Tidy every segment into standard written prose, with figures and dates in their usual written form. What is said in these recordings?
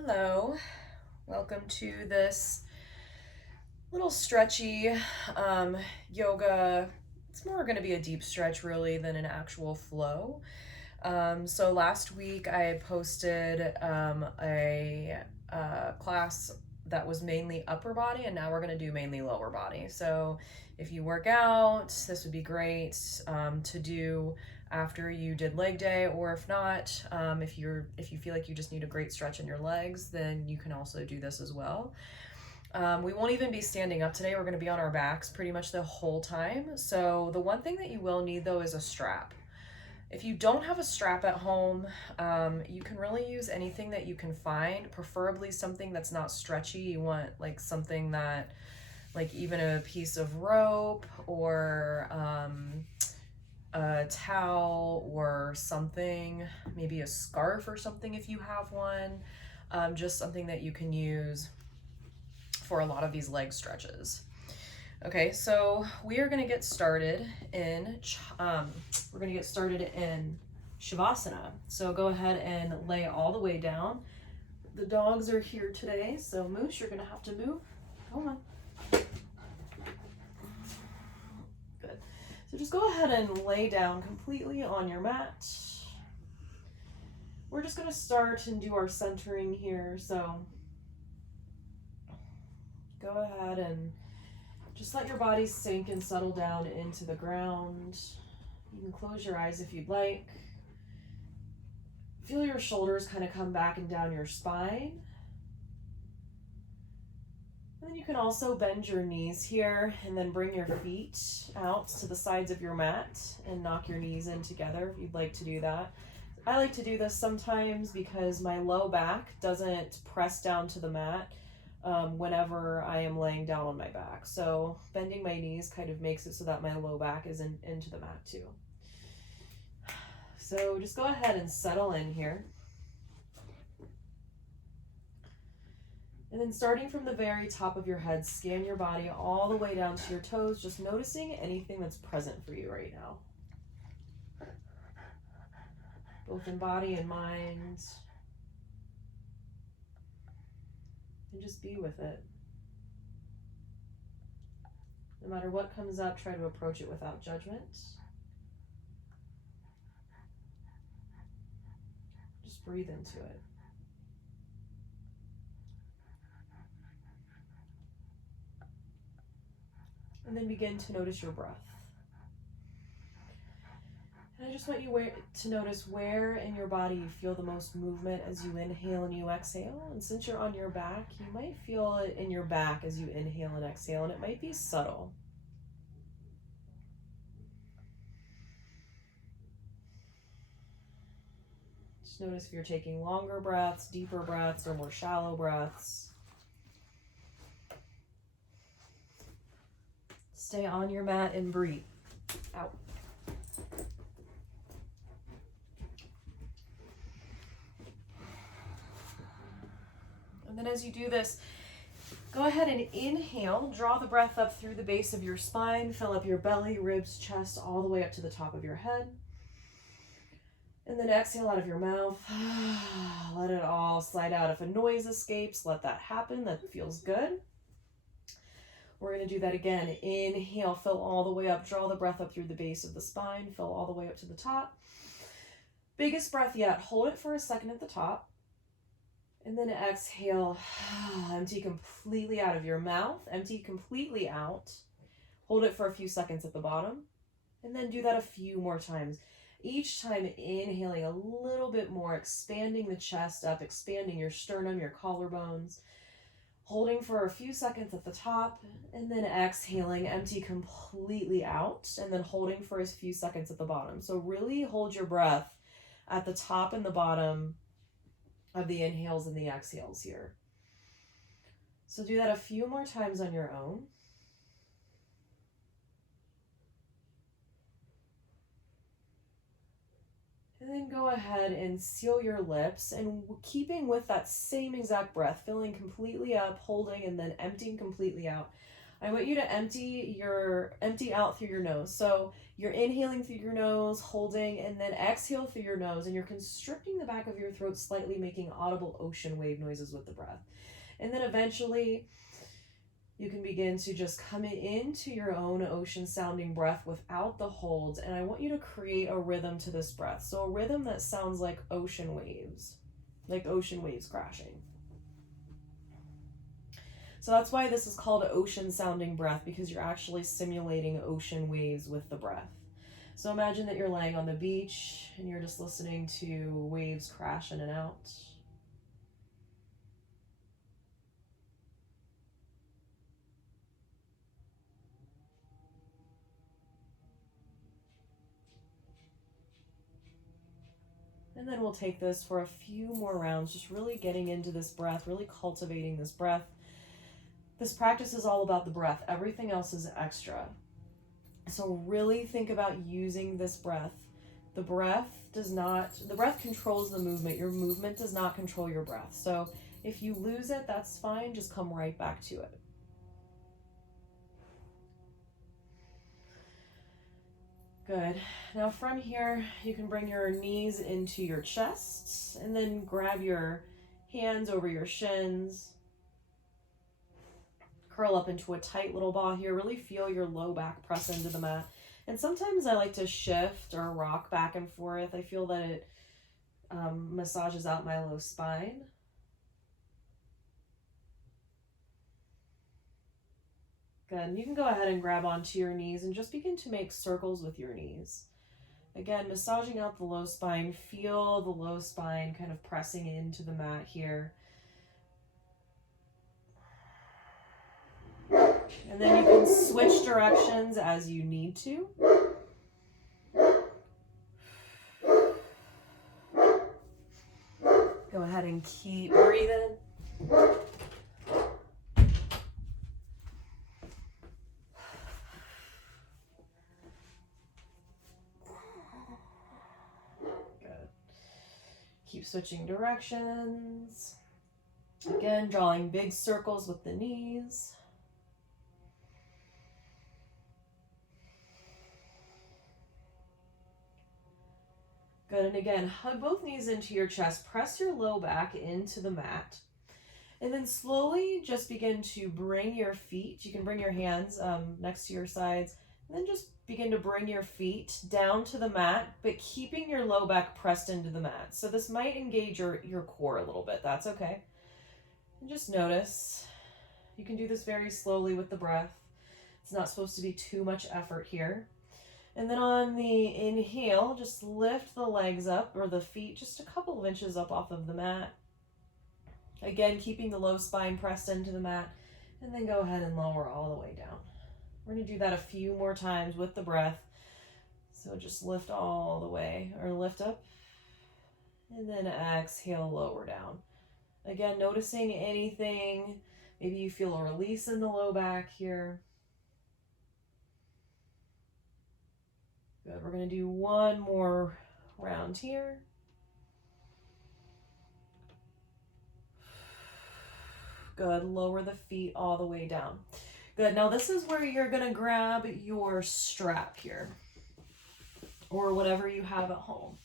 Hello, welcome to this little stretchy yoga. It's more going to be a deep stretch really than an actual flow. So last week I posted a class that was mainly upper body, and now we're going to do mainly lower body. So if you work out, this would be great to do after you did leg day, or if not, if you feel like you just need a great stretch in your legs, then you can also do this as well. We won't even be standing up today. We're going to be on our backs pretty much the whole time. So the one thing that you will need though is a strap. If you don't have a strap at home, you can really use anything that you can find, preferably something that's not stretchy. You want like something that, like even a piece of rope or a towel or something, maybe a scarf or something if you have one, just something that you can use for a lot of these leg stretches. Okay, so we are going to get started in Shavasana. So go ahead and lay all the way down. The dogs are here today, so Moose, you're going to have to move. Come on. Good. So just go ahead and lay down completely on your mat. We're just going to start and do our centering here. So go ahead and just let your body sink and settle down into the ground. You can close your eyes if you'd like. Feel your shoulders kind of come back and down your spine. And then you can also bend your knees here and then bring your feet out to the sides of your mat and knock your knees in together if you'd like to do that. I like to do this sometimes because my low back doesn't press down to the mat whenever I am laying down on my back. So bending my knees kind of makes it so that my low back is into the mat too. So just go ahead and settle in here. And then starting from the very top of your head, scan your body all the way down to your toes, just noticing anything that's present for you right now. Both in body and mind. And just be with it. No matter what comes up, try to approach it without judgment. Just breathe into it. And then begin to notice your breath. And I just want you to notice where in your body you feel the most movement as you inhale and you exhale. And since you're on your back, you might feel it in your back as you inhale and exhale, and it might be subtle. Just notice if you're taking longer breaths, deeper breaths, or more shallow breaths. Stay on your mat and breathe out. And then as you do this, go ahead and inhale, draw the breath up through the base of your spine, fill up your belly, ribs, chest, all the way up to the top of your head. And then exhale out of your mouth. Let it all slide out. If a noise escapes, let that happen. That feels good. We're going to do that again. Inhale, fill all the way up, draw the breath up through the base of the spine, fill all the way up to the top. Biggest breath yet. Hold it for a second at the top. And then exhale, empty completely out of your mouth, empty completely out. Hold it for a few seconds at the bottom. And then do that a few more times. Each time inhaling a little bit more, expanding the chest up, expanding your sternum, your collarbones. Holding for a few seconds at the top, and then exhaling, empty completely out, and then holding for a few seconds at the bottom. So really hold your breath at the top and the bottom of the inhales and the exhales here. So do that a few more times on your own. And then go ahead and seal your lips, and keeping with that same exact breath, filling completely up, holding, and then emptying completely out. I want you to empty out through your nose. So you're inhaling through your nose, holding, and then exhale through your nose, and you're constricting the back of your throat slightly, making audible ocean wave noises with the breath. And then eventually you can begin to just come into your own ocean sounding breath without the holds. And I want you to create a rhythm to this breath. So a rhythm that sounds like ocean waves crashing. So that's why this is called ocean sounding breath, because you're actually simulating ocean waves with the breath. So imagine that you're laying on the beach and you're just listening to waves crash in and out. And then we'll take this for a few more rounds, just really getting into this breath, really cultivating this breath. This practice is all about the breath. Everything else is extra. So really think about using this breath. The breath controls the movement. Your movement does not control your breath. So if you lose it, that's fine. Just come right back to it. Good. Now from here, you can bring your knees into your chest and then grab your hands over your shins. Curl up into a tight little ball here. Really feel your low back press into the mat. And sometimes I like to shift or rock back and forth. I feel that it massages out my low spine. Good. And you can go ahead and grab onto your knees and just begin to make circles with your knees. Again, massaging out the low spine. Feel the low spine kind of pressing into the mat here. And then you can switch directions as you need to. Go ahead and keep breathing. Good. Keep switching directions. Again, drawing big circles with the knees. Good, and again, hug both knees into your chest. Press your low back into the mat. And then slowly just begin to bring your feet. You can bring your hands next to your sides. And then just begin to bring your feet down to the mat, but keeping your low back pressed into the mat. So this might engage your core a little bit. That's okay. And just notice. You can do this very slowly with the breath. It's not supposed to be too much effort here. And then on the inhale, just lift the legs up, or the feet just a couple of inches up off of the mat. Again, keeping the low spine pressed into the mat, and then go ahead and lower all the way down. We're going to do that a few more times with the breath. So just lift all the way, or lift up, and then exhale, lower down. Again, noticing anything. Maybe you feel a release in the low back here. Good. We're going to do one more round here. Good. Lower the feet all the way down. Good. Now this is where you're going to grab your strap here, or whatever you have at home.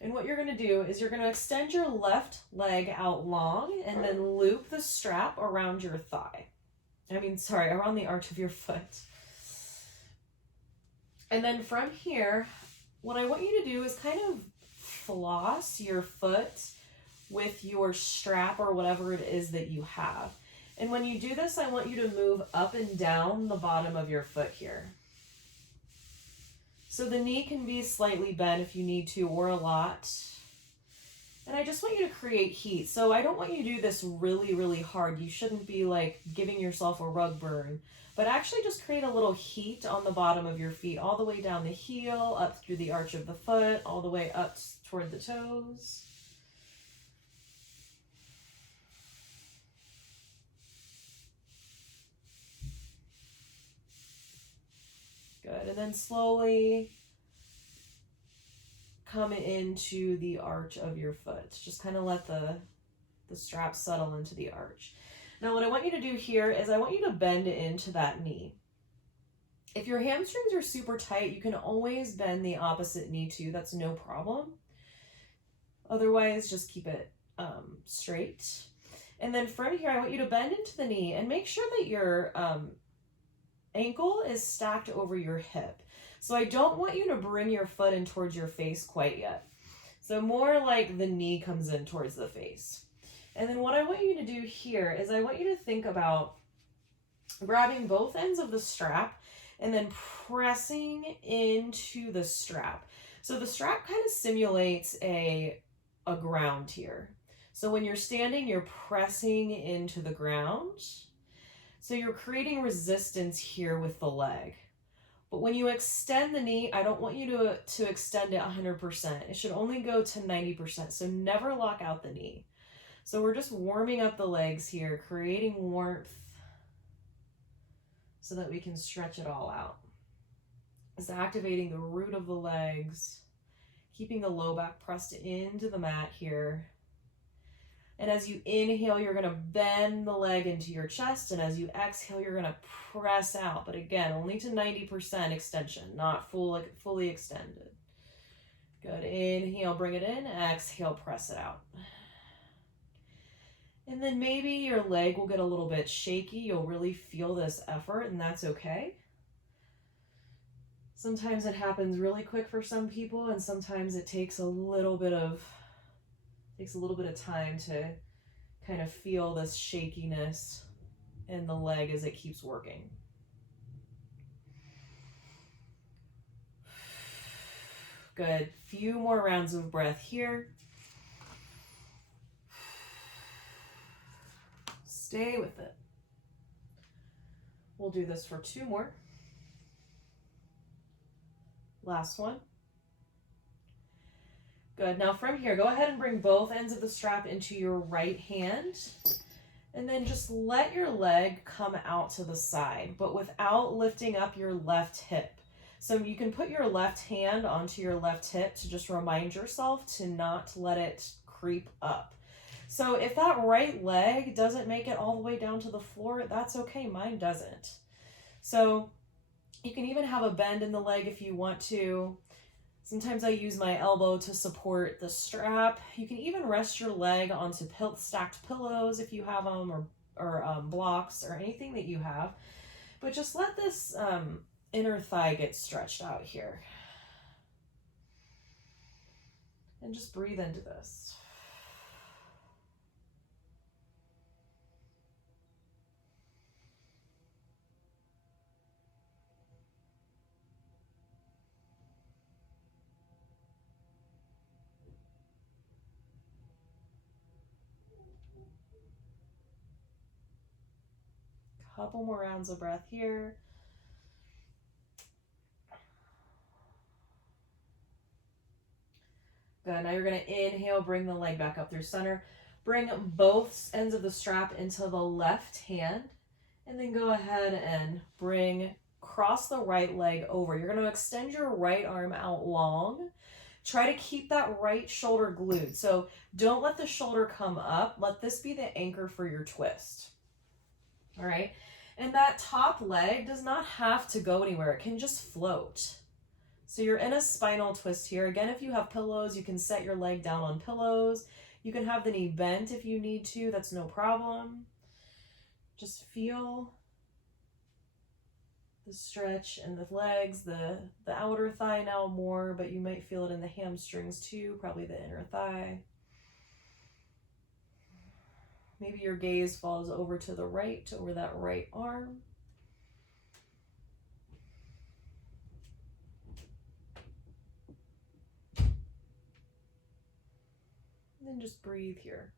And what you're going to do is you're going to extend your left leg out long and then loop the strap around your thigh. Around the arch of your foot. And then from here, what I want you to do is kind of floss your foot with your strap or whatever it is that you have. And when you do this, I want you to move up and down the bottom of your foot here. So the knee can be slightly bent if you need to, or a lot. And I just want you to create heat. So I don't want you to do this really, really hard. You shouldn't be like giving yourself a rug burn, but actually just create a little heat on the bottom of your feet, all the way down the heel, up through the arch of the foot, all the way up toward the toes. Good, and then slowly come into the arch of your foot. Just kind of let the strap settle into the arch. Now what I want you to do here is I want you to bend into that knee. If your hamstrings are super tight, you can always bend the opposite knee too. That's no problem. Otherwise, just keep it straight. And then from here, I want you to bend into the knee and make sure that your ankle is stacked over your hip. So I don't want you to bring your foot in towards your face quite yet. So more like the knee comes in towards the face. And then what I want you to do here is I want you to think about grabbing both ends of the strap and then pressing into the strap. So the strap kind of simulates a ground here. So when you're standing, you're pressing into the ground. So you're creating resistance here with the leg. But when you extend the knee, I don't want you to extend it 100%. It should only go to 90%. So never lock out the knee. So we're just warming up the legs here, creating warmth so that we can stretch it all out. It's activating the root of the legs, keeping the low back pressed into the mat here. And as you inhale, you're going to bend the leg into your chest. And as you exhale, you're going to press out. But again, only to 90% extension, not fully extended. Good. Inhale, bring it in. Exhale, press it out. And then maybe your leg will get a little bit shaky. You'll really feel this effort, and that's okay. Sometimes it happens really quick for some people, and sometimes it takes a little bit of time to kind of feel this shakiness in the leg as it keeps working. Good. Few more rounds of breath here. Stay with it. We'll do this for 2 more. Last one. Good. Now from here, go ahead and bring both ends of the strap into your right hand. And then just let your leg come out to the side, but without lifting up your left hip. So you can put your left hand onto your left hip to just remind yourself to not let it creep up. So if that right leg doesn't make it all the way down to the floor, that's okay. Mine doesn't. So you can even have a bend in the leg if you want to. Sometimes I use my elbow to support the strap. You can even rest your leg onto stacked pillows if you have them, or blocks or anything that you have. But just let this inner thigh get stretched out here. And just breathe into this. Couple more rounds of breath here. Good. Now you're going to inhale, bring the leg back up through center. Bring both ends of the strap into the left hand. And then go ahead and cross the right leg over. You're going to extend your right arm out long. Try to keep that right shoulder glued. So don't let the shoulder come up. Let this be the anchor for your twist. All right. And that top leg does not have to go anywhere. It can just float. So you're in a spinal twist here. Again, if you have pillows, you can set your leg down on pillows. You can have the knee bent if you need to. That's no problem. Just feel the stretch in the legs, the outer thigh now more, but you might feel it in the hamstrings too, probably the inner thigh. Maybe your gaze falls over to the right, over that right arm. And then just breathe here.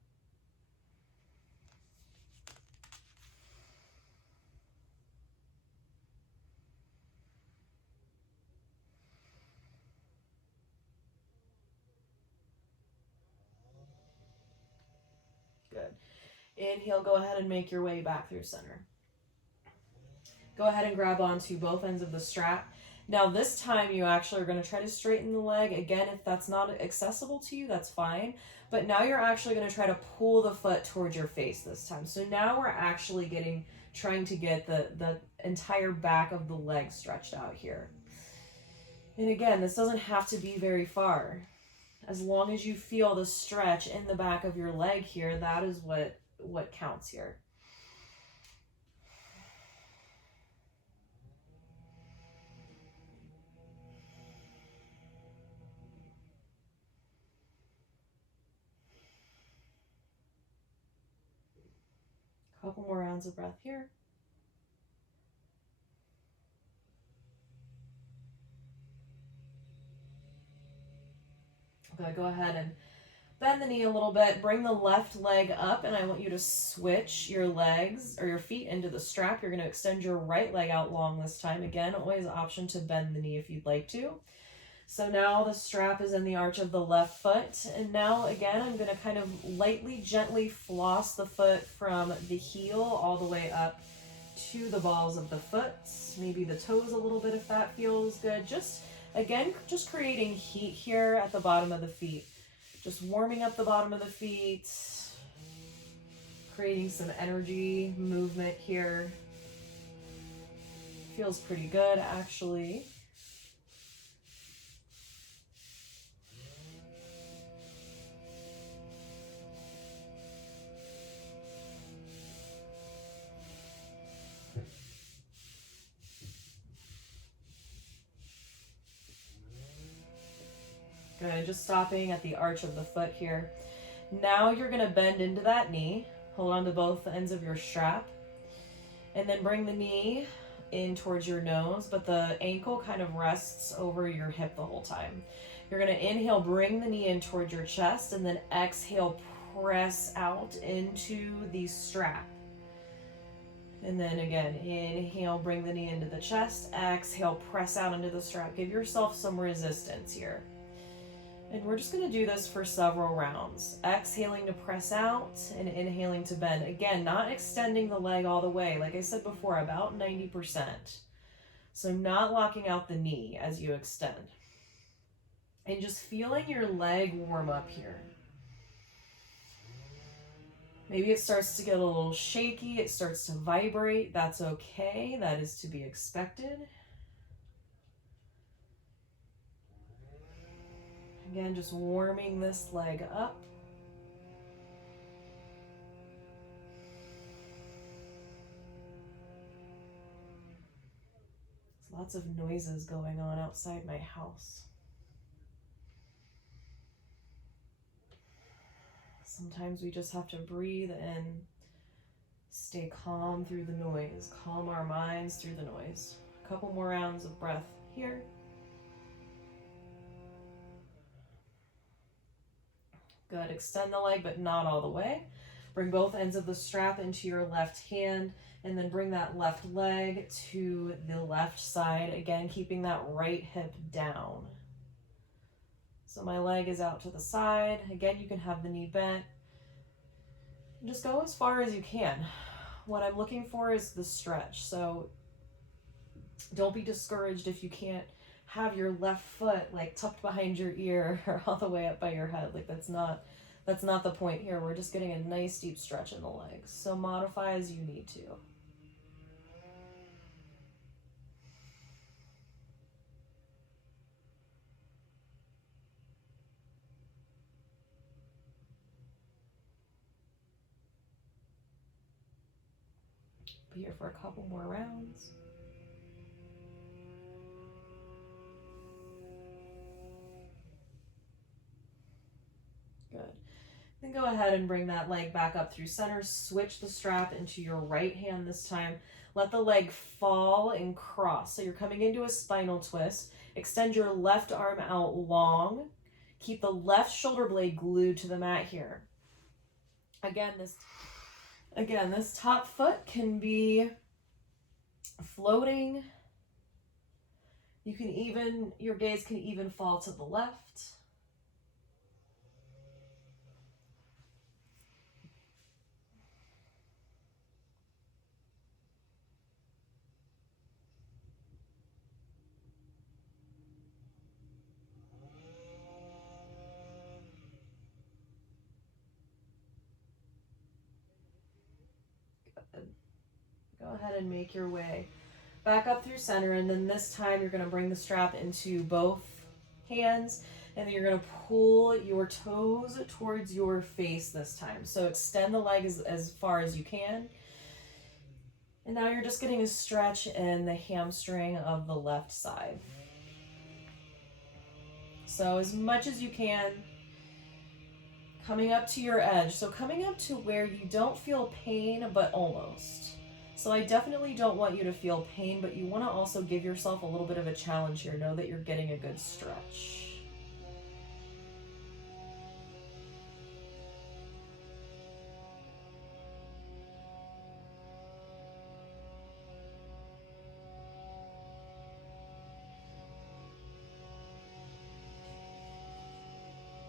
Good. Inhale, go ahead and make your way back through center. Go ahead and grab onto both ends of the strap. Now this time you actually are going to try to straighten the leg. Again, if that's not accessible to you, that's fine. But now you're actually going to try to pull the foot towards your face this time. So now we're actually trying to get the entire back of the leg stretched out here. And again, this doesn't have to be very far. As long as you feel the stretch in the back of your leg here, that is what counts here. Couple more rounds of breath here. Okay, go ahead and bend the knee a little bit. Bring the left leg up, and I want you to switch your legs or your feet into the strap. You're going to extend your right leg out long this time. Again, always an option to bend the knee if you'd like to. So now the strap is in the arch of the left foot. And now, again, I'm going to kind of lightly, gently floss the foot from the heel all the way up to the balls of the foot. Maybe the toes a little bit if that feels good. Again, just creating heat here at the bottom of the feet. Just warming up the bottom of the feet. Creating some energy, movement here. Feels pretty good, actually. Good, just stopping at the arch of the foot here. Now you're gonna bend into that knee. Hold on to both ends of your strap. And then bring the knee in towards your nose, but the ankle kind of rests over your hip the whole time. You're gonna inhale, bring the knee in towards your chest, and then exhale, press out into the strap. And then again, inhale, bring the knee into the chest, exhale, press out into the strap. Give yourself some resistance here. And we're just going to do this for several rounds. Exhaling to press out and inhaling to bend. Again, not extending the leg all the way. Like I said before, about 90%. So not locking out the knee as you extend. And just feeling your leg warm up here. Maybe it starts to get a little shaky. It starts to vibrate. That's okay. That is to be expected. Again, just warming this leg up. There's lots of noises going on outside my house. Sometimes we just have to breathe and stay calm through the noise. Calm our minds through the noise. A couple more rounds of breath here. Good. Extend the leg, but not all the way. Bring both ends of the strap into your left hand, and then bring that left leg to the left side. Again, keeping that right hip down. So my leg is out to the side. Again, you can have the knee bent. Just go as far as you can. What I'm looking for is the stretch. So don't be discouraged if you can't have your left foot like tucked behind your ear or all the way up by your head. Like that's not the point here. We're just getting a nice deep stretch in the legs. So modify as you need to. Be here for a couple more rounds. Good. Then go ahead and bring that leg back up through center. Switch the strap into your right hand this time. Let the leg fall and cross. So you're coming into a spinal twist. Extend your left arm out long. Keep the left shoulder blade glued to the mat here. Again, this top foot can be floating. Your gaze can even fall to the left. Good. Go ahead and make your way back up through center, and then this time you're going to bring the strap into both hands, and then you're going to pull your toes towards your face this time. So extend the leg as far as you can. And now you're just getting a stretch in the hamstring of the left side. So as much as you can, coming up to your edge. So coming up to where you don't feel pain, but almost. So I definitely don't want you to feel pain, but you want to also give yourself a little bit of a challenge here. Know that you're getting a good stretch.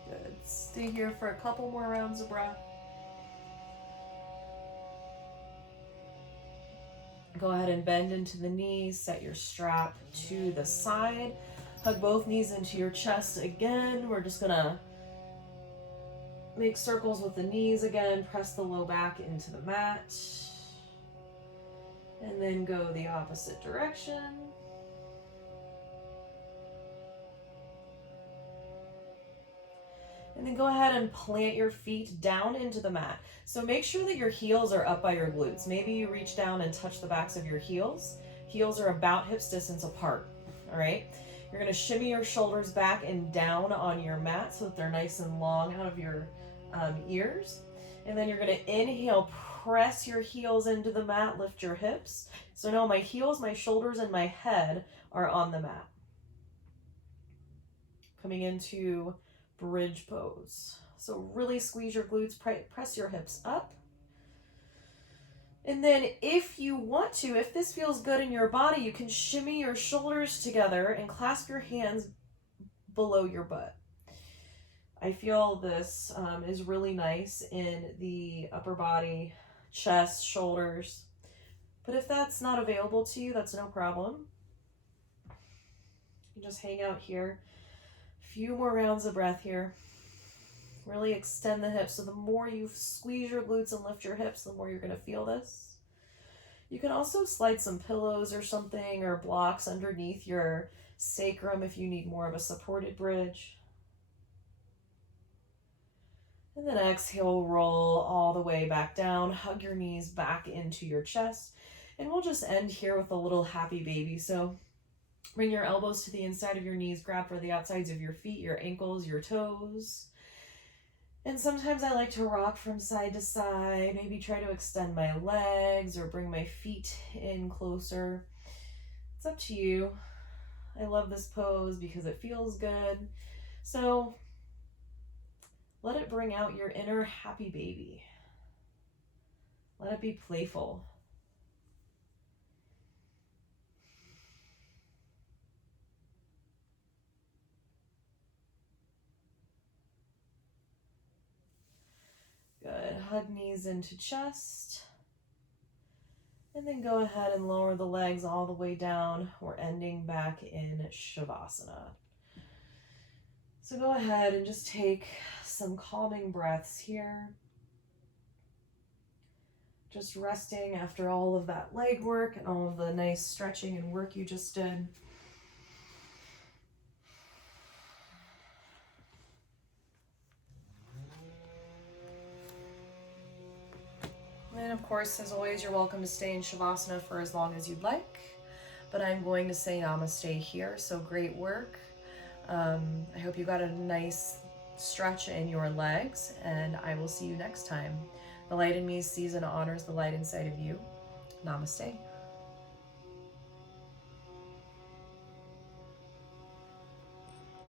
Good. Stay here for a couple more rounds of breath. Go ahead and bend into the knees, set your strap to the side. Hug both knees into your chest again. We're just gonna make circles with the knees again, press the low back into the mat. And then go the opposite direction. And then go ahead and plant your feet down into the mat. So make sure that your heels are up by your glutes. Maybe you reach down and touch the backs of your heels. Heels are about hips distance apart, all right? You're gonna shimmy your shoulders back and down on your mat so that they're nice and long out of your ears. And then you're gonna inhale, press your heels into the mat, lift your hips. So now my heels, my shoulders, and my head are on the mat. Coming into bridge pose. So really squeeze your glutes, press your hips up. And then if you want to, if this feels good in your body, you can shimmy your shoulders together and clasp your hands below your butt. I feel this is really nice in the upper body, chest, shoulders. But if that's not available to you, that's no problem. You just hang out here. Few more rounds of breath here. Really extend the hips. So the more you squeeze your glutes and lift your hips, the more you're going to feel this. You can also slide some pillows or something or blocks underneath your sacrum if you need more of a supported bridge. And then exhale, roll all the way back down. Hug your knees back into your chest. And we'll just end here with a little happy baby. So bring your elbows to the inside of your knees, grab for the outsides of your feet, your ankles, your toes. And sometimes I like to rock from side to side, maybe try to extend my legs or bring my feet in closer. It's up to you. I love this pose because it feels good. So let it bring out your inner happy baby. Let it be playful. Good. Hug knees into chest. And then go ahead and lower the legs all the way down. We're ending back in Shavasana. So go ahead and just take some calming breaths here. Just resting after all of that leg work and all of the nice stretching and work you just did. And of course, as always, you're welcome to stay in Shavasana for as long as you'd like. But I'm going to say namaste here, so great work. I hope you got a nice stretch in your legs, and I will see you next time. The light in me sees and honors the light inside of you. Namaste.